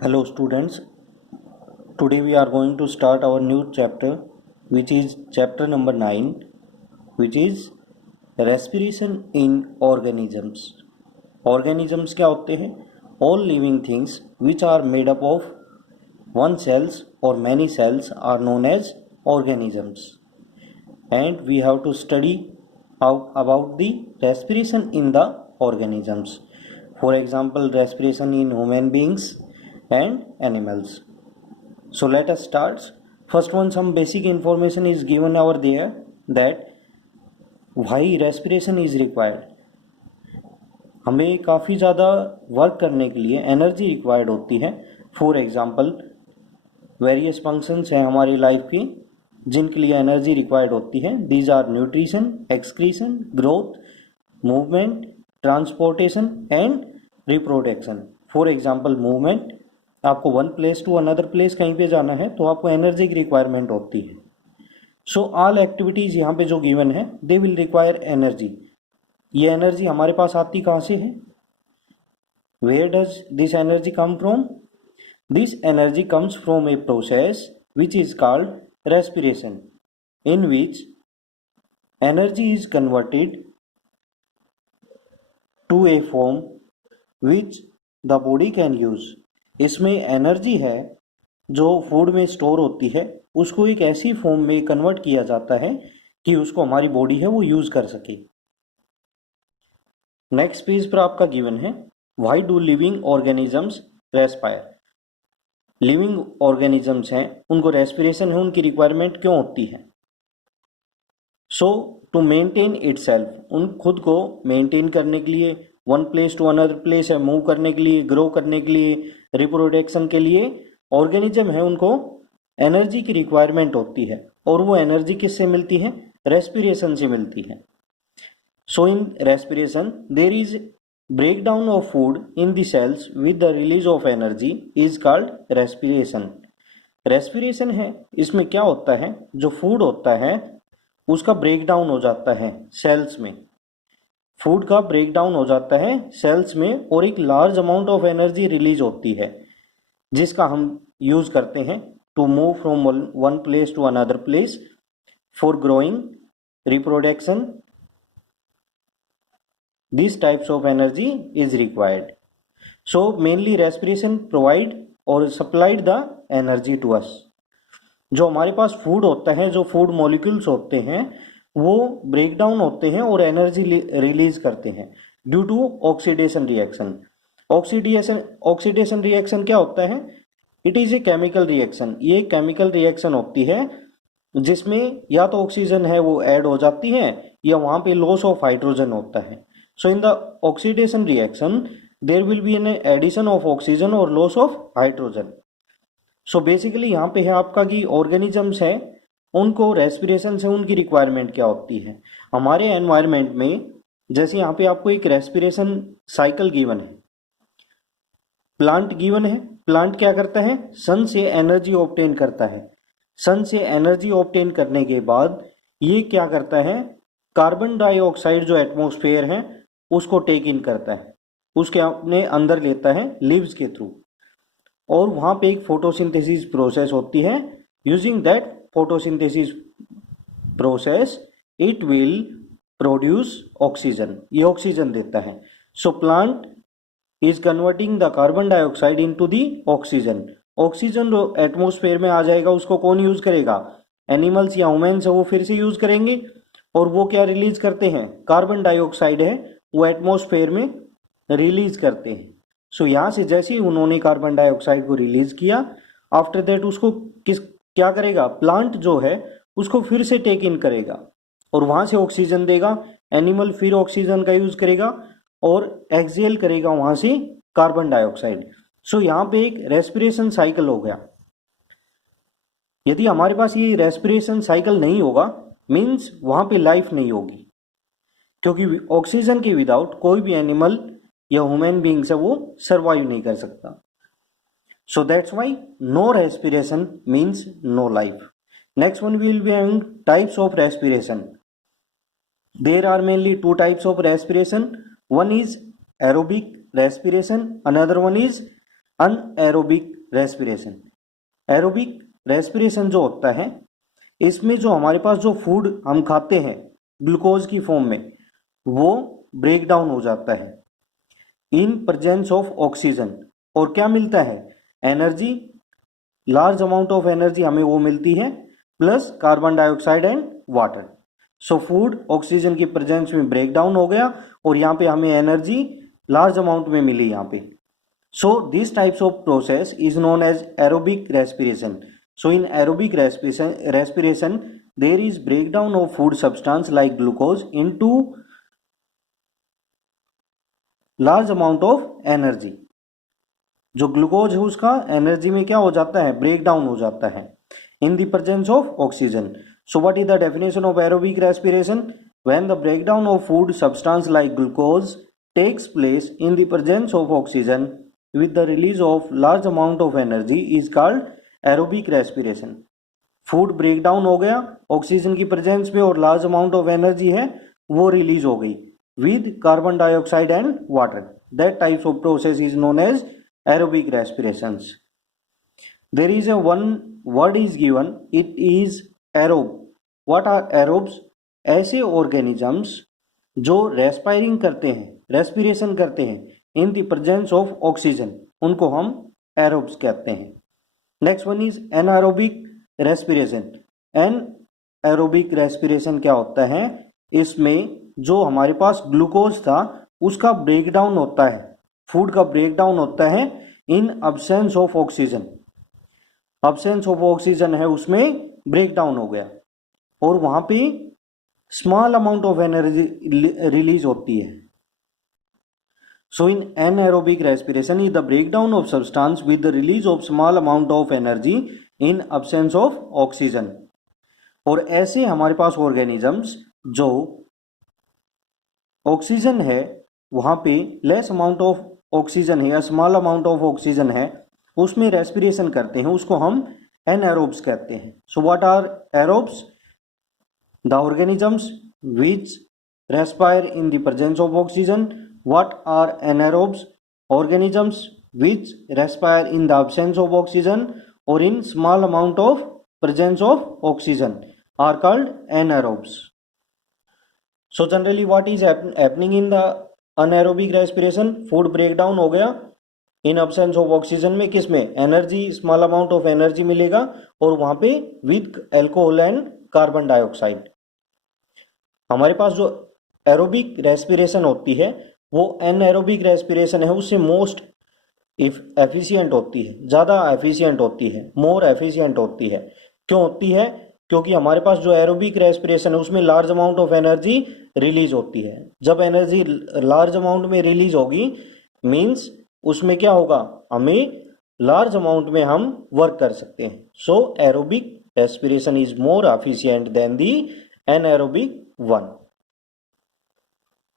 Hello students, today we are going to start our new chapter which is chapter number 9 which is respiration in organisms. Organisms क्या होते हैं? All living things which are made up of one cells or many cells are known as organisms, and we have to study about the respiration in the organisms. For example, respiration in human beings and animals. So let us start. First one, some basic information is given over there that why respiration is required. हमें काफ़ी ज़्यादा work करने के लिए energy required होती है. For example various functions हैं हमारी लाइफ की जिनके लिए एनर्जी रिक्वायर्ड होती है. These are nutrition, excretion, growth, movement, transportation and reproduction. For example movement, आपको one place to another place कहीं पे जाना है तो आपको एनर्जी की रिक्वायरमेंट होती है. सो ऑल एक्टिविटीज यहाँ पे जो गिवन है दे विल रिक्वायर एनर्जी. ये एनर्जी हमारे पास आती कहाँ से है? Where does this energy come from? This energy comes from a process which is called respiration, in which energy is converted to a form which the body can use. इसमें energy है जो food में store होती है उसको एक ऐसी form में कन्वर्ट किया जाता है कि उसको हमारी बॉडी है वो यूज कर सके. नेक्स्ट पेज पर आपका गिवन है why do living organisms respire. Living organisms हैं उनको रेस्पिरेशन है उनकी रिक्वायरमेंट क्यों होती है? सो टू मेंटेन इटसेल्फ, उन खुद को मेंटेन करने के लिए, one place to another place है मूव करने के लिए, ग्रो करने के लिए, रिप्रोडक्शन के लिए ऑर्गेनिज्म है उनको एनर्जी की रिक्वायरमेंट होती है. और वो एनर्जी किससे मिलती है? रेस्पिरेशन से मिलती है. So in respiration there is break down of food in the cells with the release of energy is called respiration. Respiration है इसमें क्या होता है, जो फूड होता है उसका ब्रेक डाउन हो जाता है सेल्स में. फूड का ब्रेक डाउन हो जाता है सेल्स में और एक large amount of energy release होती है जिसका हम यूज करते हैं to move from one place to another place for growing, reproduction. This types of energy is required. So mainly respiration provide और supplied the energy to us. जो हमारे पास food होता है, जो फूड मॉलिक्यूल्स होते हैं वो ब्रेक डाउन होते हैं और एनर्जी रिलीज करते हैं due to oxidation reaction. Oxidation reaction क्या होता है? It is a chemical reaction. ये केमिकल रिएक्शन होती है जिसमें या तो ऑक्सीजन है वो ऐड हो जाती है या वहां पे लॉस ऑफ हाइड्रोजन होता है. So in the oxidation reaction there will be an addition of oxygen और loss of hydrogen. So basically यहाँ पे है आपका कि ऑर्गेनिजम्स है उनको रेस्पिरेशन से उनकी रिक्वायरमेंट क्या होती है. हमारे एनवायरनमेंट में जैसे यहाँ पे आपको एक रेस्पिरेशन साइकिल गिवन है, प्लांट गिवन है. प्लांट क्या करता है? सन से एनर्जी ऑब्टेन करता है. सन से एनर्जी ऑब्टेन करने के बाद ये क्या करता है? कार्बन डाइऑक्साइड जो एटमॉस्फेयर है उसको टेक इन करता है, उसके अपने अंदर लेता है लीव्स के थ्रू. और वहां पे एक फोटोसिंथेसिस प्रोसेस होती है. Using that photosynthesis process it will produce oxygen. ये ऑक्सीजन देता है. so plant is converting the carbon dioxide into the oxygen. Oxygen जो एटमोस्फेयर में आ जाएगा उसको कौन यूज करेगा? एनिमल्स या ह्यूमंस है वो फिर से यूज करेंगे. और वो क्या रिलीज करते हैं? कार्बन डाइऑक्साइड है वो एटमोस्फेयर में रिलीज करते हैं. सो यहाँ से जैसे ही उन्होंने कार्बन डाइऑक्साइड को रिलीज किया, आफ्टर दैट उसको क्या करेगा? प्लांट जो है उसको फिर से टेक इन करेगा और वहां से ऑक्सीजन देगा. एनिमल फिर ऑक्सीजन का यूज करेगा और एक्सहेल करेगा वहां से कार्बन डाइऑक्साइड. सो यहाँ पे एक रेस्पिरेशन साइकिल हो गया. यदि हमारे पास ये रेस्पिरेशन साइकिल नहीं होगा मींस वहां पे लाइफ नहीं होगी, क्योंकि ऑक्सीजन के विदाउट कोई भी एनिमल या ह्यूमन बींग्स है वो सर्वाइव नहीं कर सकता. So that's why no respiration means no life. Next one we will be having types of respiration. There are mainly two types of respiration. One is aerobic respiration, another one is anaerobic respiration. Aerobic respiration जो होता है, इसमें जो हमारे पास जो food हम खाते हैं ग्लूकोज की फॉर्म में, वो ब्रेक डाउन हो जाता है इन प्रेजेंस ऑफ ऑक्सीजन। और क्या मिलता है? Energy, large amount of energy हमें वो मिलती है, plus carbon dioxide and water. So food oxygen की प्रेजेंस में ब्रेक डाउन हो गया और यहाँ पे हमें एनर्जी लार्ज अमाउंट में मिली यहाँ पे। So these types of process is known as aerobic respiration. So in aerobic respiration there is breakdown of food substance like glucose into large amount of energy. जो ग्लूकोज है उसका energy में क्या हो जाता है? ब्रेक डाउन हो जाता है in the presence of oxygen. So what is the definition of aerobic respiration? When the breakdown of food substance like glucose takes place in the presence of oxygen with the release of large amount of energy is called aerobic respiration. Food break down हो गया oxygen की presence में और large amount of energy है वो release हो गई with carbon dioxide and water. That types of process is known as aerobic respirations. There is a one word is given, it is aerobe. What are aerobes? ऐसे organisms जो respiring करते हैं, respiration करते हैं इन the presence of oxygen, उनको हम aerobes कहते हैं। Next one is anaerobic respiration. Anaerobic respiration क्या होता है? इसमें जो हमारे पास ग्लूकोज था उसका ब्रेकडाउन होता है, फूड का ब्रेकडाउन होता है in absence of oxygen. Absence of oxygen है उसमें ब्रेकडाउन हो गया और वहां पे small amount of energy release होती है। So in anaerobic respiration is the breakdown of substance with the release of small amount of energy in absence of oxygen. और ऐसे हमारे पास ऑर्गेनिजम्स जो ऑक्सीजन है वहां पे लेस अमाउंट ऑफ ऑक्सीजन है या स्मॉल अमाउंट ऑफ ऑक्सीजन है उसमें रेस्पिरेशन करते हैं, उसको हम एनारोब्स कहते हैं। So what are aerobes? The organisms which respire in the presence of oxygen. What are anaerobes? Organisms which respire in the absence of oxygen or in small amount of presence of oxygen are called anaerobes. So generally what is happening in the anaerobic respiration? Food breakdown हो गया इन absence of oxygen में, किस में? Energy, small amount of energy मिलेगा और वहां पे with alcohol and carbon dioxide. हमारे पास जो एरोबिक रेस्पिरेशन होती है वो एनएरोबिक रेस्पिरेशन है, उससे मोस्ट एफिशिएंट होती है, ज़्यादा एफिशिएंट होती है, मोर एफिशिएंट होती है। क्यों होती है? क्योंकि हमारे पास जो एरोबिक रेस्पिरेशन है उसमें large amount of energy release होती है। जब एनर्जी लार्ज अमाउंट में रिलीज होगी मीन्स उसमें क्या होगा? हमें लार्ज अमाउंट में हम वर्क कर सकते हैं। So aerobic respiration is more efficient than the anaerobic one.